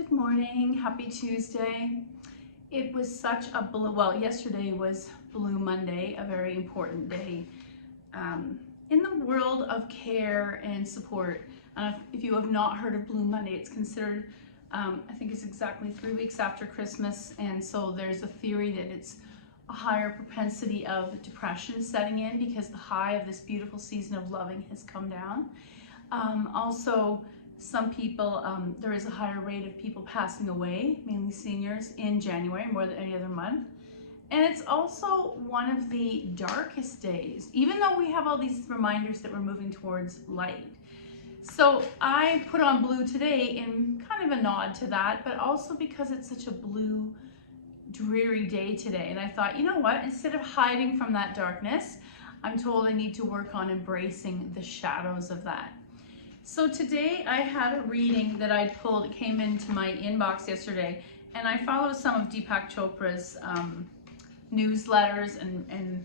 Good morning, happy Tuesday. It was such a yesterday was Blue Monday, a very important day in the world of care and support. If you have not heard of Blue Monday, it's considered, I think it's exactly 3 weeks after Christmas, and so there's a theory that it's a higher propensity of depression setting in because the high of this beautiful season of loving has come down. Also, some people, there is a higher rate of people passing away, mainly seniors, in January more than any other month. And it's also one of the darkest days, even though we have all these reminders that we're moving towards light. So I put on blue today in kind of a nod to that, but also because it's such a blue, dreary day today. And I thought, you know what, instead of hiding from that darkness, I'm told I need to work on embracing the shadows of that. So today I had a reading that I pulled. It came into my inbox yesterday, and I follow some of Deepak Chopra's newsletters and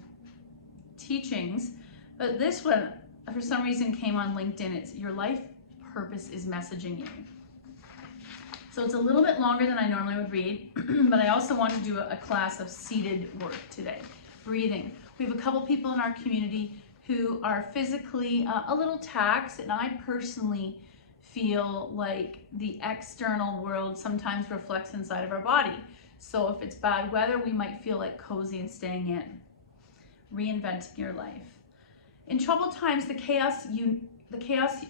teachings, but this one for some reason came on LinkedIn. It's your life purpose is messaging you. So it's a little bit longer than I normally would read, but I also want to do a class of seated work today, breathing. We have a couple people in our community who are physically a little taxed, and I personally feel like the external world sometimes reflects inside of our body. So if it's bad weather, we might feel like cozy and staying in. Reinventing your life. In troubled times, the chaos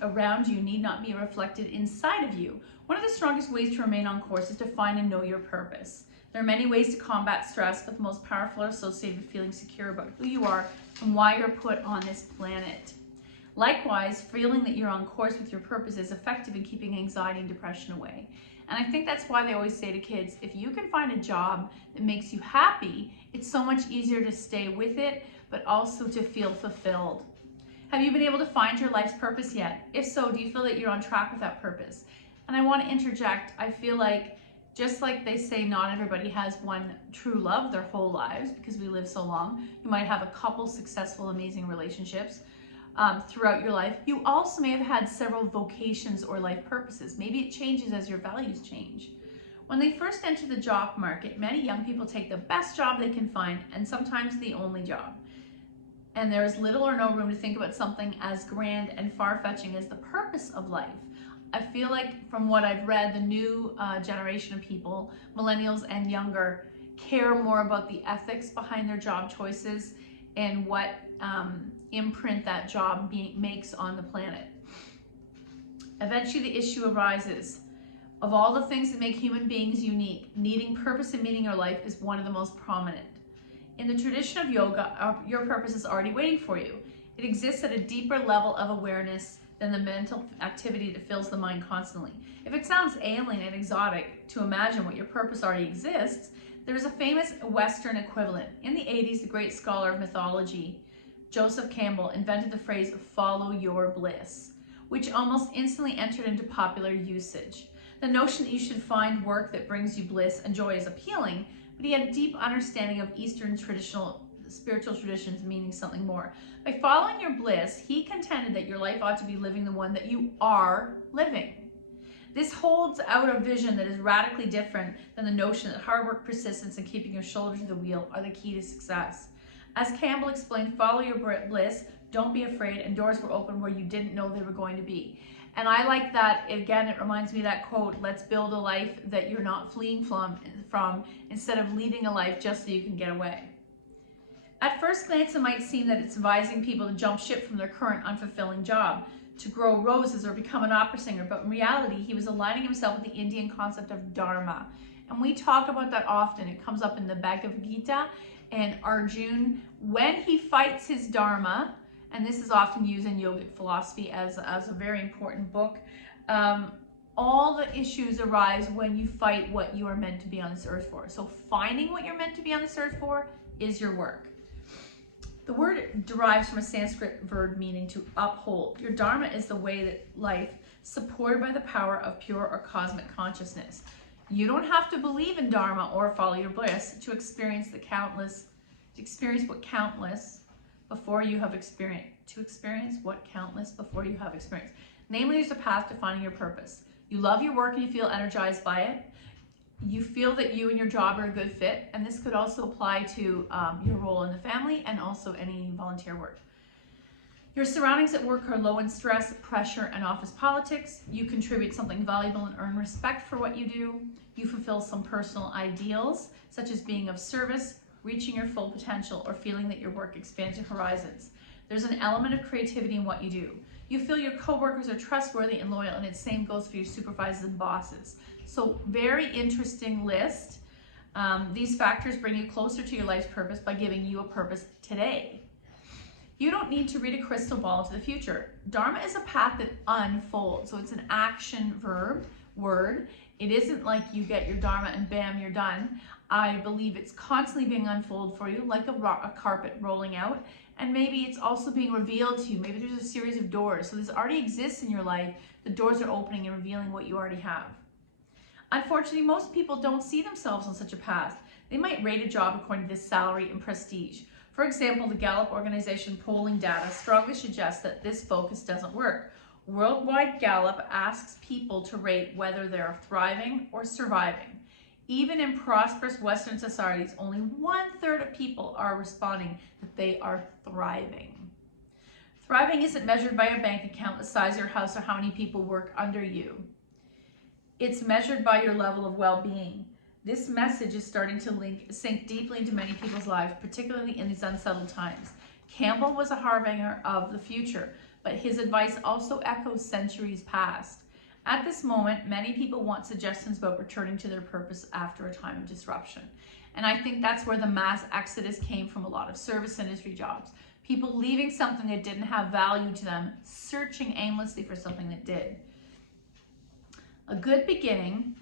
around you need not be reflected inside of you. One of the strongest ways to remain on course is to find and know your purpose. There are many ways to combat stress, but the most powerful are associated with feeling secure about who you are and why you're put on this planet. Likewise, feeling that you're on course with your purpose is effective in keeping anxiety and depression away. And I think that's why they always say to kids, if you can find a job that makes you happy, it's so much easier to stay with it, but also to feel fulfilled. Have you been able to find your life's purpose yet? If so, do you feel that you're on track with that purpose? And I want to interject, I feel like just like they say not everybody has one true love their whole lives because we live so long. You might have a couple successful, amazing relationships throughout your life. You also may have had several vocations or life purposes. Maybe it changes as your values change. When they first enter the job market, many young people take the best job they can find and sometimes the only job. And there is little or no room to think about something as grand and far-fetching as the purpose of life. I feel like from what I've read, the new generation of people, millennials and younger, care more about the ethics behind their job choices and what imprint that job makes on the planet. Eventually the issue arises. Of all the things that make human beings unique, needing purpose and meaning in your life is one of the most prominent. In the tradition of yoga, your purpose is already waiting for you. It exists at a deeper level of awareness than the mental activity that fills the mind constantly. If it sounds alien and exotic to imagine what your purpose already exists, there's a famous Western equivalent. In the 80s, the great scholar of mythology, Joseph Campbell, invented the phrase, follow your bliss, which almost instantly entered into popular usage. The notion that you should find work that brings you bliss and joy is appealing, but he had a deep understanding of Eastern spiritual traditions meaning something more. By following your bliss, he contended that your life ought to be living the one that you are living. This holds out a vision that is radically different than the notion that hard work, persistence, and keeping your shoulder to the wheel are the key to success. As Campbell explained, follow your bliss, don't be afraid, and doors will open where you didn't know they were going to be. And I like that. Again, it reminds me of that quote, let's build a life that you're not fleeing from instead of leading a life just so you can get away. At first glance, it might seem that it's advising people to jump ship from their current unfulfilling job, to grow roses or become an opera singer, but in reality, he was aligning himself with the Indian concept of dharma. And we talk about that often. It comes up in the Bhagavad Gita, and Arjuna, when he fights his dharma, and this is often used in yogic philosophy as a very important book, all the issues arise when you fight what you are meant to be on this earth for. So finding what you're meant to be on this earth for is your work. The word derives from a Sanskrit verb meaning to uphold. Your dharma is the way that life supported by the power of pure or cosmic consciousness. You don't have to believe in dharma or follow your bliss to experience what countless before you have experienced. Namely, there's a path to finding your purpose. You love your work and you feel energized by it. You feel that you and your job are a good fit, and this could also apply to your role in the family and also any volunteer work. Your surroundings at work are low in stress, pressure, and office politics. You contribute something valuable and earn respect for what you do. You fulfill some personal ideals, such as being of service, reaching your full potential, or feeling that your work expands your horizons. There's an element of creativity in what you do. You feel your coworkers are trustworthy and loyal, and the same goes for your supervisors and bosses. So very interesting list. These factors bring you closer to your life's purpose by giving you a purpose today. You don't need to read a crystal ball into the future. Dharma is a path that unfolds. So it's an action word. It isn't like you get your Dharma and bam, you're done. I believe it's constantly being unfolded for you, like a carpet rolling out. And maybe it's also being revealed to you. Maybe there's a series of doors. So this already exists in your life. The doors are opening and revealing what you already have. Unfortunately, most people don't see themselves on such a path. They might rate a job according to salary and prestige. For example, the Gallup organization polling data strongly suggests that this focus doesn't work. Worldwide Gallup asks people to rate whether they're thriving or surviving. Even in prosperous Western societies, only 1/3 of people are responding that they are thriving. Thriving isn't measured by your bank account, the size of your house, or how many people work under you. It's measured by your level of well-being. This message is starting to sink deeply into many people's lives, particularly in these unsettled times. Campbell was a harbinger of the future, but his advice also echoes centuries past. At this moment, many people want suggestions about returning to their purpose after a time of disruption. And I think that's where the mass exodus came from, a lot of service industry jobs. People leaving something that didn't have value to them, searching aimlessly for something that did. A good beginning,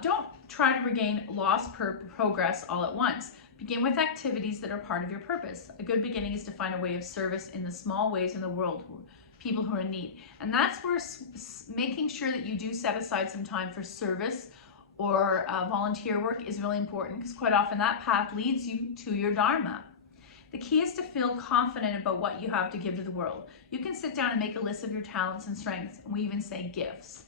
don't try to regain lost progress all at once. Begin with activities that are part of your purpose. A good beginning is to find a way of service in the small ways in the world, people who are in need. And that's where making sure that you do set aside some time for service or volunteer work is really important, because quite often that path leads you to your Dharma. The key is to feel confident about what you have to give to the world. You can sit down and make a list of your talents and strengths, and we even say gifts.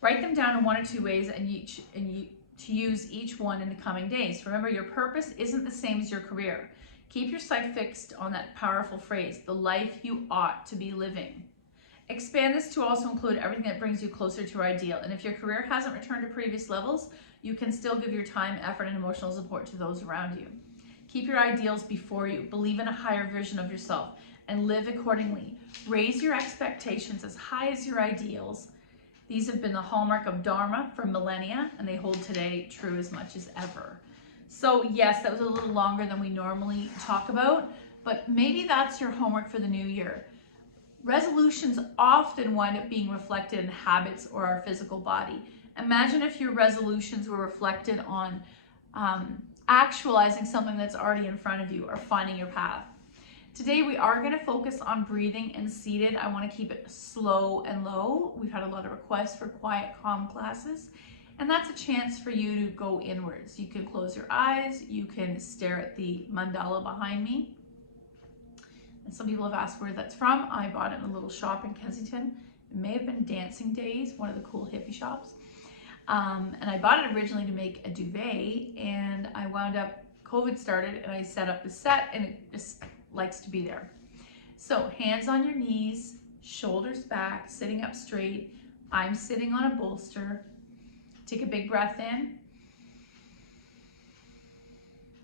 Write them down in 1 or 2 ways to use each one in the coming days. Remember, your purpose isn't the same as your career. Keep your sight fixed on that powerful phrase, the life you ought to be living. Expand this to also include everything that brings you closer to your ideal. And if your career hasn't returned to previous levels, you can still give your time, effort, and emotional support to those around you. Keep your ideals before you. Believe in a higher version of yourself and live accordingly. Raise your expectations as high as your ideals. These have been the hallmark of Dharma for millennia, and they hold today true as much as ever. So yes, that was a little longer than we normally talk about, but maybe that's your homework for the new year. Resolutions often wind up being reflected in habits or our physical body. Imagine if your resolutions were reflected on actualizing something that's already in front of you or finding your path. Today we are going to focus on breathing and seated. I want to keep it slow and low. We've had a lot of requests for quiet, calm classes, and that's a chance for you to go inwards. You can close your eyes, you can stare at the mandala behind me. And some people have asked where that's from. I bought it in a little shop in Kensington. It may have been Dancing Days, one of the cool hippie shops. And I bought it originally to make a duvet, and I wound up, COVID started, and I set up the set, and it just likes to be there. So hands on your knees, shoulders back, sitting up straight. I'm sitting on a bolster. Take a big breath in.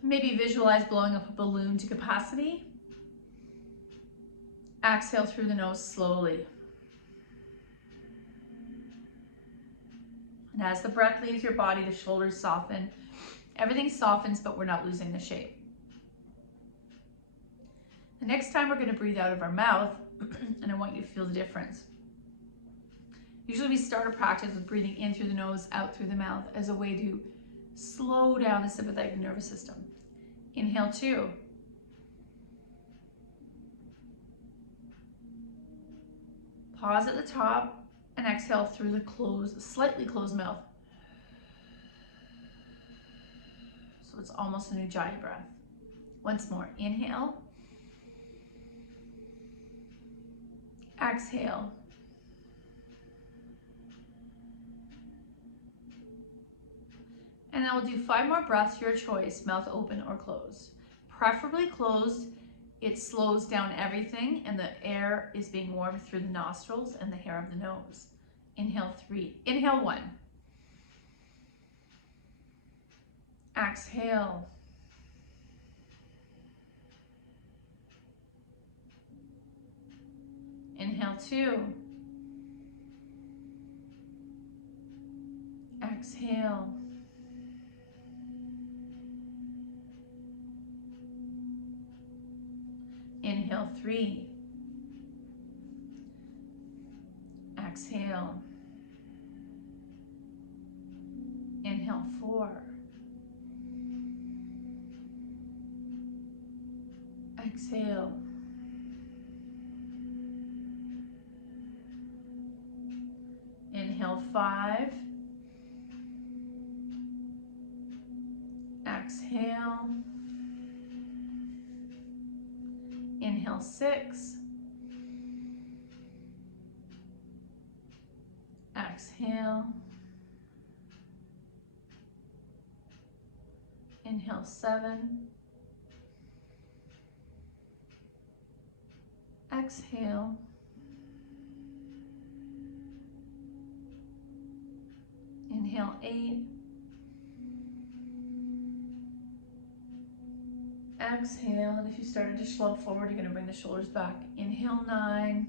Maybe visualize blowing up a balloon to capacity. Exhale through the nose slowly. And as the breath leaves your body, the shoulders soften. Everything softens, but we're not losing the shape. The next time we're going to breathe out of our mouth, and I want you to feel the difference. Usually we start a practice with breathing in through the nose, out through the mouth, as a way to slow down the sympathetic nervous system. Inhale 2. Pause at the top and exhale through the slightly closed mouth. So it's almost an ujjayi breath. Once more, inhale. Exhale. And then we'll do 5 more breaths, your choice, mouth open or closed. Preferably closed. It slows down everything and the air is being warmed through the nostrils and the hair of the nose. Inhale 3, inhale 1. Exhale. Inhale 2. Exhale. Inhale 3. Exhale. Inhale 4. Exhale. Inhale 5. Exhale. Inhale 6. Exhale. Inhale 7. Exhale. Inhale 8. Exhale, and if you started to slow forward, you're going to bring the shoulders back. Inhale 9.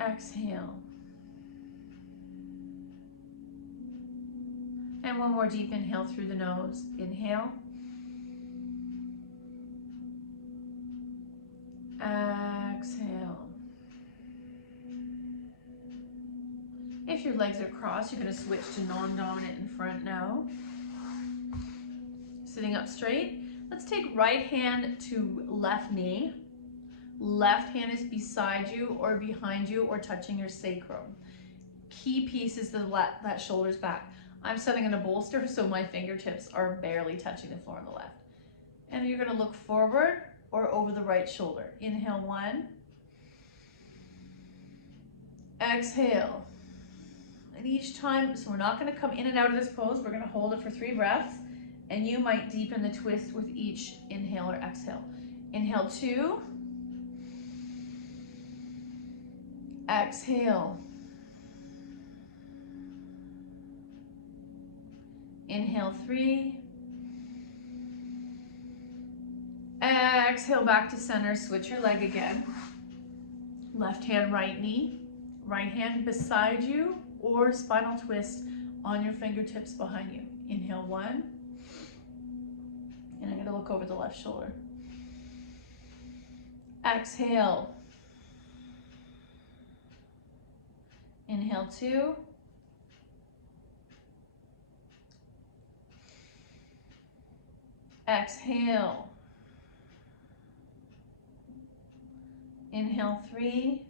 Exhale. And one more deep inhale through the nose. Inhale. Exhale. If your legs are crossed, you're going to switch to non-dominant in front now. Sitting up straight. Let's take right hand to left knee. Left hand is beside you or behind you or touching your sacrum. Key piece is that shoulder's back. I'm sitting in a bolster, so my fingertips are barely touching the floor on the left. And you're going to look forward or over the right shoulder. Inhale 1. Exhale. And each time, so we're not going to come in and out of this pose. We're going to hold it for 3 breaths. And you might deepen the twist with each inhale or exhale. Inhale 2. Exhale. Inhale 3. Exhale back to center. Switch your leg again. Left hand, right knee. Right hand beside you or spinal twist on your fingertips behind you. Inhale 1. And I'm going to look over the left shoulder. Exhale. Inhale 2. Exhale. Inhale 3.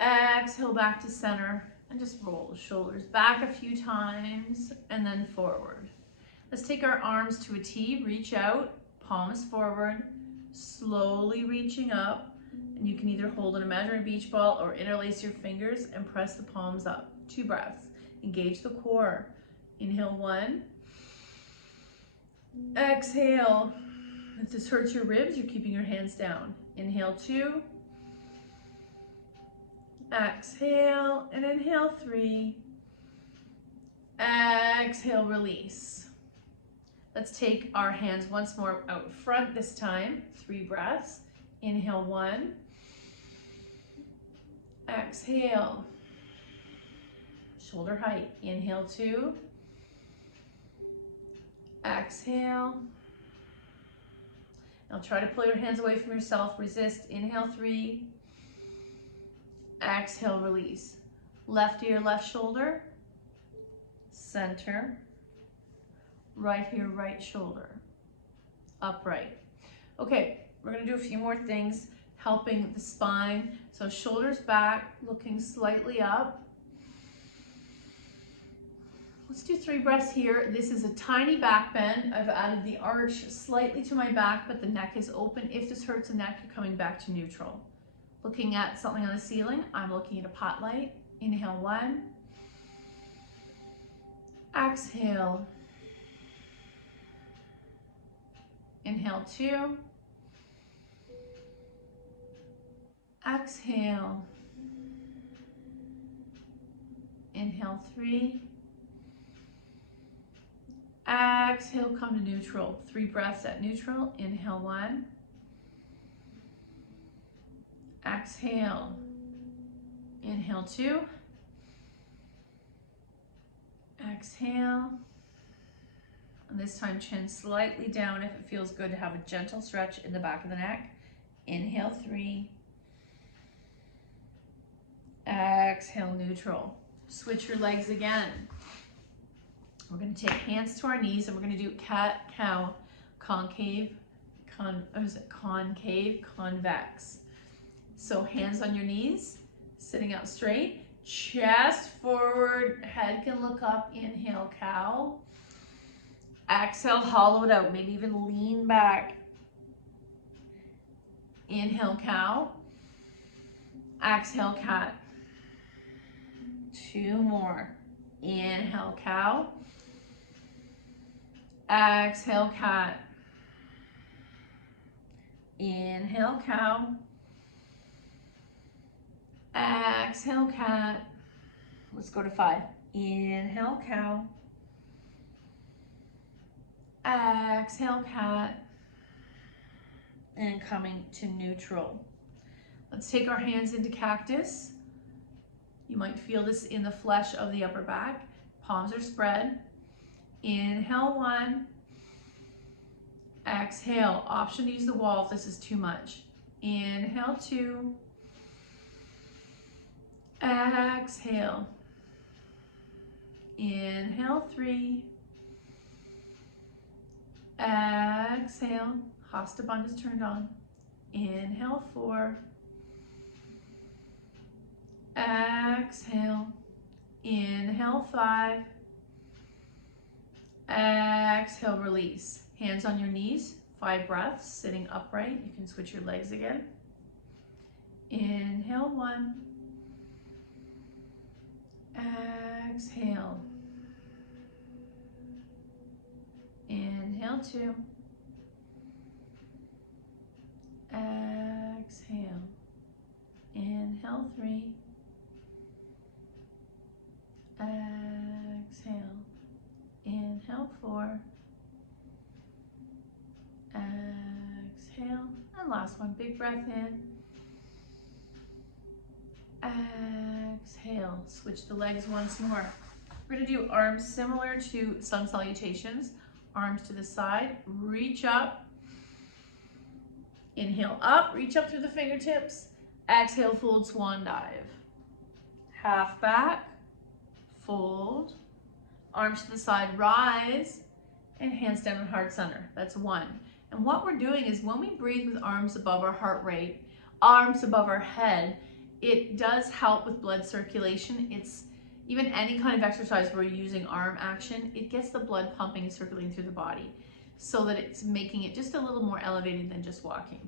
Exhale back to center and just roll the shoulders back a few times and then forward. Let's take our arms to a T, reach out, palms forward, slowly reaching up, and you can either hold an imaginary beach ball or interlace your fingers and press the palms up. 2 breaths. Engage the core. Inhale 1. Exhale. If this hurts your ribs, you're keeping your hands down. Inhale 2. Exhale and inhale 3. Exhale, release. Let's take our hands once more out front this time. 3 breaths. Inhale 1. Exhale. Shoulder height. Inhale 2. Exhale. Now try to pull your hands away from yourself. Resist. Inhale 3. Exhale, release. Left ear, left shoulder. Center. Right ear, right shoulder. Upright. Okay, we're going to do a few more things helping the spine. So shoulders back, looking slightly up. Let's do 3 breaths here. This is a tiny back bend. I've added the arch slightly to my back, but the neck is open. If this hurts the neck, you're coming back to neutral. Looking at something on the ceiling, I'm looking at a pot light. Inhale 1. Exhale. Inhale 2. Exhale. Inhale 3. Exhale, come to neutral. 3 breaths at neutral. Inhale 1. Exhale. Inhale 2. Exhale. And this time chin slightly down if it feels good to have a gentle stretch in the back of the neck. Inhale 3. Exhale, neutral. Switch your legs again. We're going to take hands to our knees and we're going to do cat, cow, concave, concave, convex. So hands on your knees, sitting up straight, chest forward, head can look up. Inhale, cow. Exhale, hollow it out, maybe even lean back. Inhale, cow. Exhale, cat. 2 more. Inhale, cow. Exhale, cat. Inhale, cow. Exhale, cat. Let's go to 5. Inhale, cow. Exhale, cat. And coming to neutral. Let's take our hands into cactus. You might feel this in the flesh of the upper back. Palms are spread. Inhale 1. Exhale. Option to use the wall if this is too much. Inhale 2. Exhale. Inhale 3. Exhale. Hasta Bandha is turned on. Inhale 4. Exhale. Inhale 5. Exhale, release. Hands on your knees. 5 breaths, sitting upright. You can switch your legs again. Inhale 1. Exhale. Inhale 2. Exhale. Inhale 3. Exhale. Inhale 4. Exhale. And last one, big breath in. Exhale. Switch the legs once more. We're going to do arms similar to sun salutations. Arms to the side, reach up. Inhale up, reach up through the fingertips. Exhale, fold, swan dive. Half back, fold. Arms to the side, rise. And hands down in heart center. That's 1. And what we're doing is when we breathe with arms above our heart rate, arms above our head, it does help with blood circulation. It's even any kind of exercise where you're using arm action, it gets the blood pumping and circulating through the body so that it's making it just a little more elevated than just walking.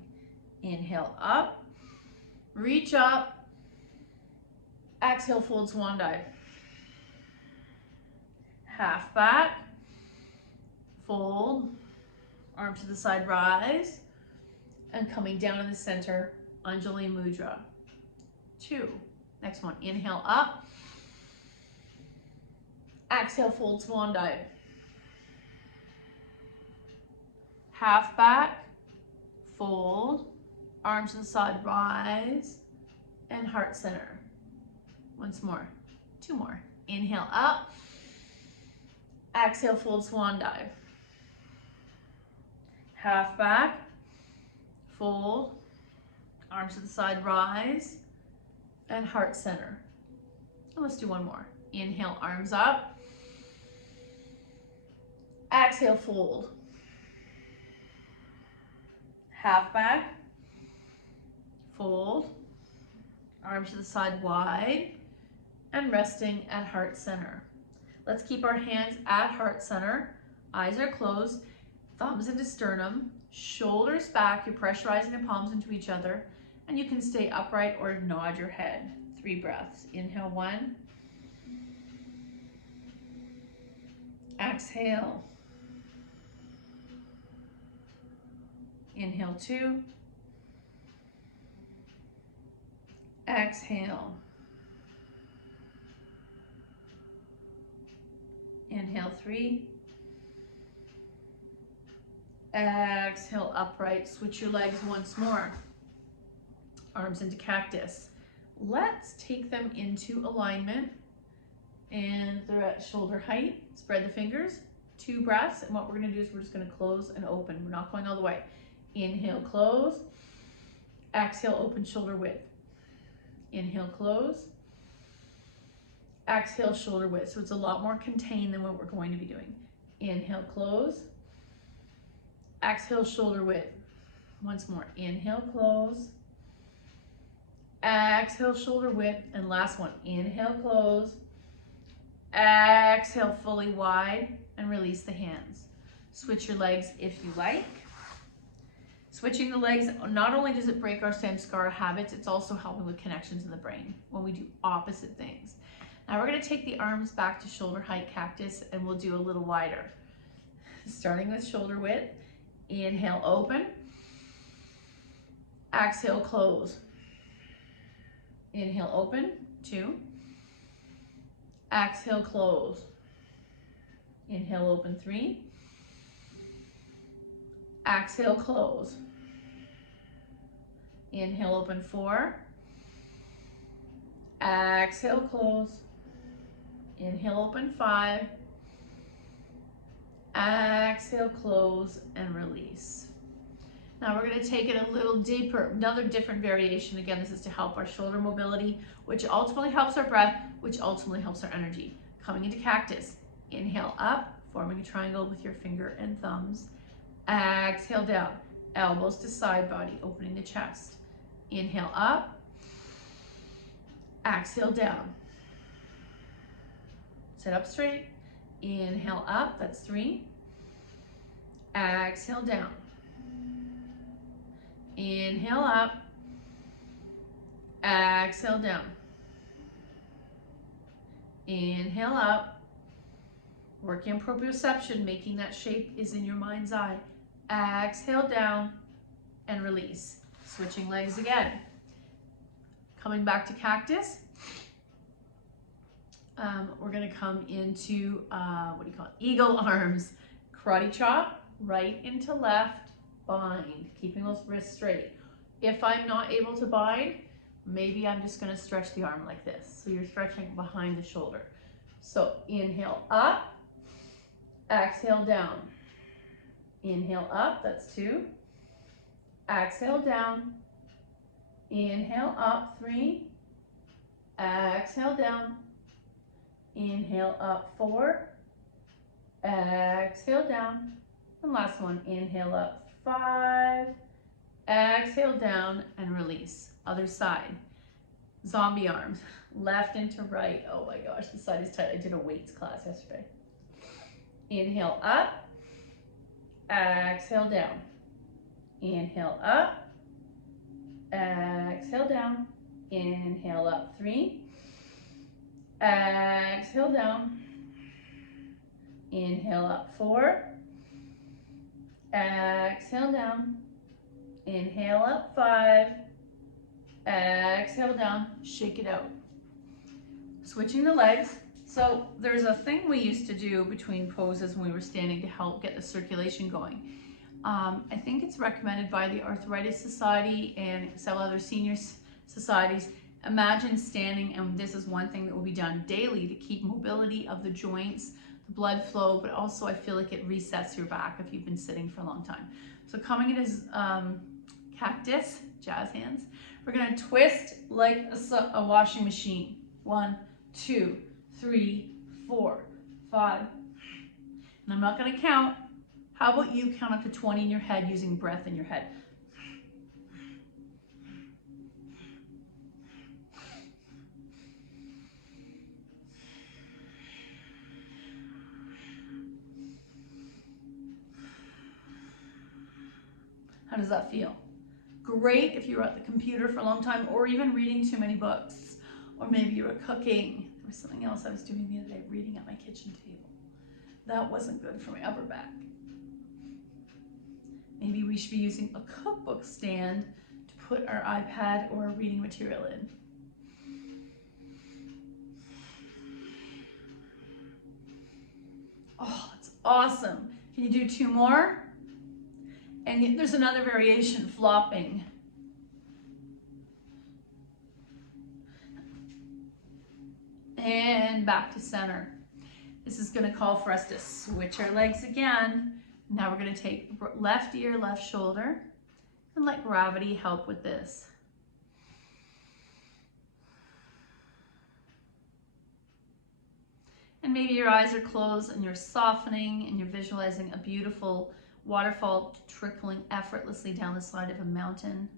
Inhale up, reach up, exhale, fold, swan dive. Half back, fold, arms to the side, rise, and coming down in the center, Anjali Mudra. 2. Next one, inhale up, exhale, fold, swan dive. Half back, fold, arms to the side, rise, and heart center. Once more, 2 more. Inhale up, exhale, fold, swan dive. Half back, fold, arms to the side, rise, and heart center. And let's do 1 more. Inhale, arms up. Exhale, fold. Half back, fold, arms to the side wide, and resting at heart center. Let's keep our hands at heart center. Eyes are closed, thumbs into sternum, shoulders back. You're pressurizing the palms into each other, and you can stay upright or nod your head. 3 3 breaths. Inhale 1. Exhale. Inhale 2. Exhale. Inhale 3. Exhale, upright. Switch your legs once more. Arms into cactus. Let's take them into alignment. And they're at shoulder height. Spread the fingers. 2 breaths. And what we're going to do is we're just going to close and open. We're not going all the way. Inhale, close. Exhale, open shoulder width. Inhale, close. Exhale, shoulder width. So it's a lot more contained than what we're going to be doing. Inhale, close. Exhale, shoulder width. Once more. Inhale, close. Exhale, shoulder width. And last one. Inhale, close. Exhale, fully wide. And release the hands. Switch your legs if you like. Switching the legs, not only does it break our samskara habits, it's also helping with connections in the brain when we do opposite things. Now we're going to take the arms back to shoulder height cactus and we'll do a little wider. Starting with shoulder width. Inhale, open. Exhale, close. Inhale, open. 2. Exhale, close. Inhale, open. 3. Exhale, close. Inhale, open. 4. Exhale, close. Inhale, open. 5. Exhale, close, and release. Now we're going to take it a little deeper, another different variation. Again, this is to help our shoulder mobility, which ultimately helps our breath, which ultimately helps our energy. Coming into cactus. Inhale up, forming a triangle with your finger and thumbs. Exhale down, elbows to side body, opening the chest. Inhale up, exhale down. Sit up straight. Inhale up, that's 3. Exhale down. Inhale up. Exhale down. Inhale up. Working on proprioception, making that shape is in your mind's eye. Exhale down and release. Switching legs again. Coming back to cactus. We're going to come into, eagle arms. Karate chop, right into left, bind, keeping those wrists straight. If I'm not able to bind, maybe I'm just going to stretch the arm like this. So you're stretching behind the shoulder. So inhale up, exhale down. Inhale up, that's 2. Exhale down. Inhale up, 3. Exhale down. Inhale up, 4. Exhale down. And last one, inhale up, 5. Exhale down and release. Other side. Zombie arms, left into right. Oh my gosh, this side is tight. I did a weights class yesterday. Inhale up. Exhale down. Inhale up. Exhale down. Inhale up, 3. Exhale down. Inhale up, 4. Exhale down. Inhale up, 5. Exhale down. Shake it out. Switching the legs. So there's a thing we used to do between poses when we were standing to help get the circulation going. I think it's recommended by the Arthritis Society and several other senior societies. Imagine standing, and this is one thing that will be done daily to keep mobility of the joints, the blood flow, but also I feel like it resets your back if you've been sitting for a long time. So coming in as cactus, jazz hands, we're going to twist like a washing machine. 1, 2, 3, 4, 5. And I'm not going to count. How about you count up to 20 in your head using breath in your head? How does that feel? Great if you're at the computer for a long time or even reading too many books. Or maybe you were cooking. There was something else I was doing the other day, reading at my kitchen table. That wasn't good for my upper back. Maybe we should be using a cookbook stand to put our iPad or reading material in. Oh, that's awesome. Can you do 2 more? And there's another variation, flopping. And back to center. This is going to call for us to switch our legs again. Now we're going to take left ear, left shoulder, and let gravity help with this. And maybe your eyes are closed and you're softening and you're visualizing a beautiful waterfall trickling effortlessly down the side of a mountain,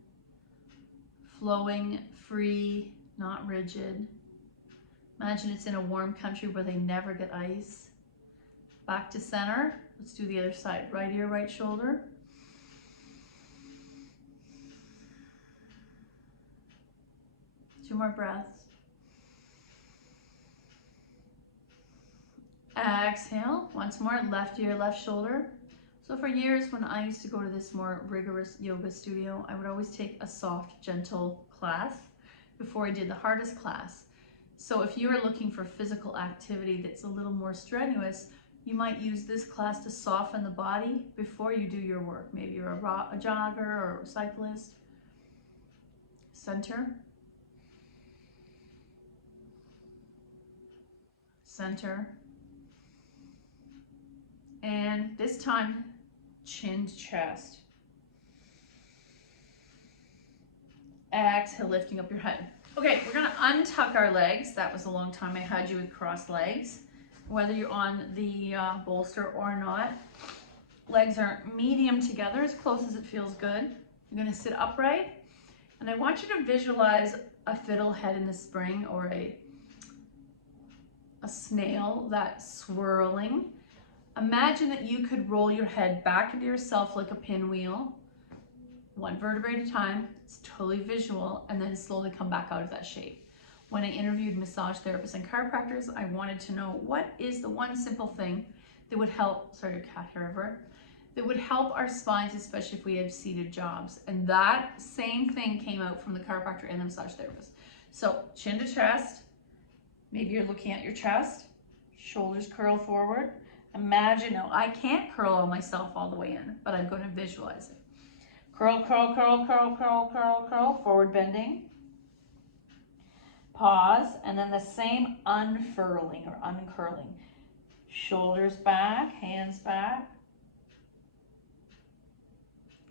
flowing, free, not rigid. Imagine it's in a warm country where they never get ice. Back to center. Let's do the other side. Right ear, right shoulder. Two more breaths. Exhale. Once more, left ear, left shoulder. So for years, when I used to go to this more rigorous yoga studio, I would always take a soft, gentle class before I did the hardest class. So if you are looking for physical activity that's a little more strenuous, you might use this class to soften the body before you do your work. Maybe you're a jogger or a cyclist. Center. Center. And this time, chin to chest. Exhale, lifting up your head. Okay, we're gonna untuck our legs. That was a long time I had you with crossed legs. Whether you're on the bolster or not. Legs are medium together, as close as it feels good. You're gonna sit upright. And I want you to visualize a fiddlehead in the spring or a snail that's swirling. Imagine that you could roll your head back into yourself like a pinwheel, one vertebrae at a time. It's totally visual, and then slowly come back out of that shape. When I interviewed massage therapists and chiropractors, I wanted to know what is the one simple thing that would help, sorry, your cat hair over, that would help our spines, especially if we have seated jobs. And that same thing came out from the chiropractor and the massage therapist. So chin to chest, maybe you're looking at your chest, shoulders curl forward. Imagine, now I can't curl myself all the way in, but I'm going to visualize it. Curl, curl, curl, curl, curl, curl, curl, forward bending. Pause, and then the same unfurling or uncurling. Shoulders back, hands back,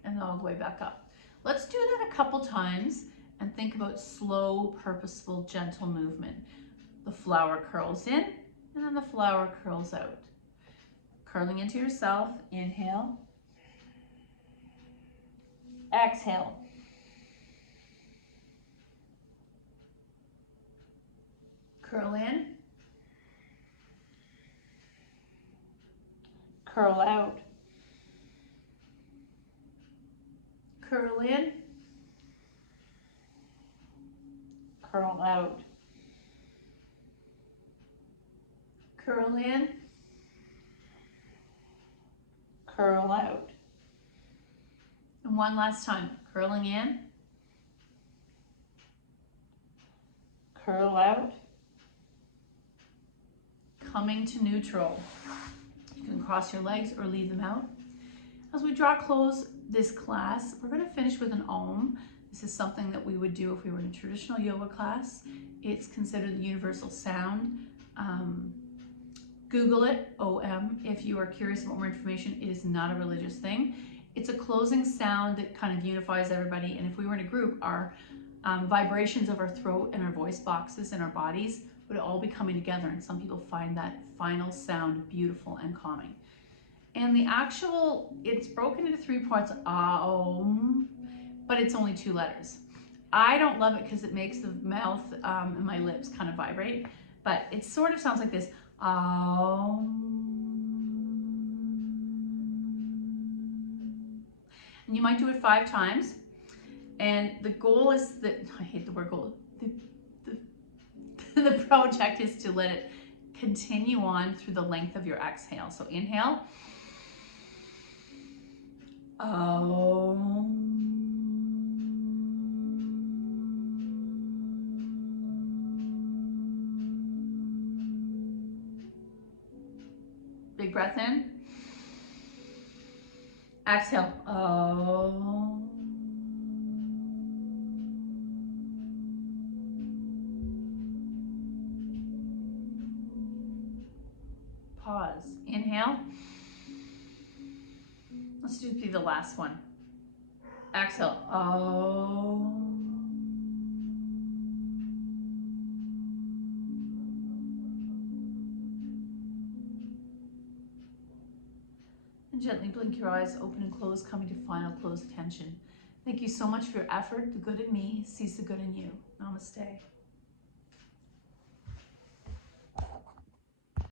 and all the way back up. Let's do that a couple times and think about slow, purposeful, gentle movement. The flower curls in, and then the flower curls out. Curling into yourself, inhale. Exhale. Curl in. Curl out. Curl in. Curl out. Curl in. Curl out. And one last time, curling in, curl out, coming to neutral. You can cross your legs or leave them out. As we draw close this class, we're going to finish with an Om. This is something that we would do if we were in a traditional yoga class. It's considered the universal sound. Google it, OM, if you are curious about more information. It is not a religious thing. It's a closing sound that kind of unifies everybody. And if we were in a group, our vibrations of our throat and our voice boxes and our bodies would all be coming together. And some people find that final sound beautiful and calming. And the actual, it's broken into 3 parts, Om, but it's only 2 letters. I don't love it because it makes the mouth and my lips kind of vibrate, but it sort of sounds like this, Om. And you might do it 5 times. And the goal is that, I hate the word goal, the the project is to let it continue on through the length of your exhale. So inhale. Om. Big breath in. Exhale. Om. Pause. Inhale. Let's do the last one. Exhale. Om. And gently blink your eyes, open and close, coming to final close attention. Thank you so much for your effort. The good in me sees the good in you. Namaste.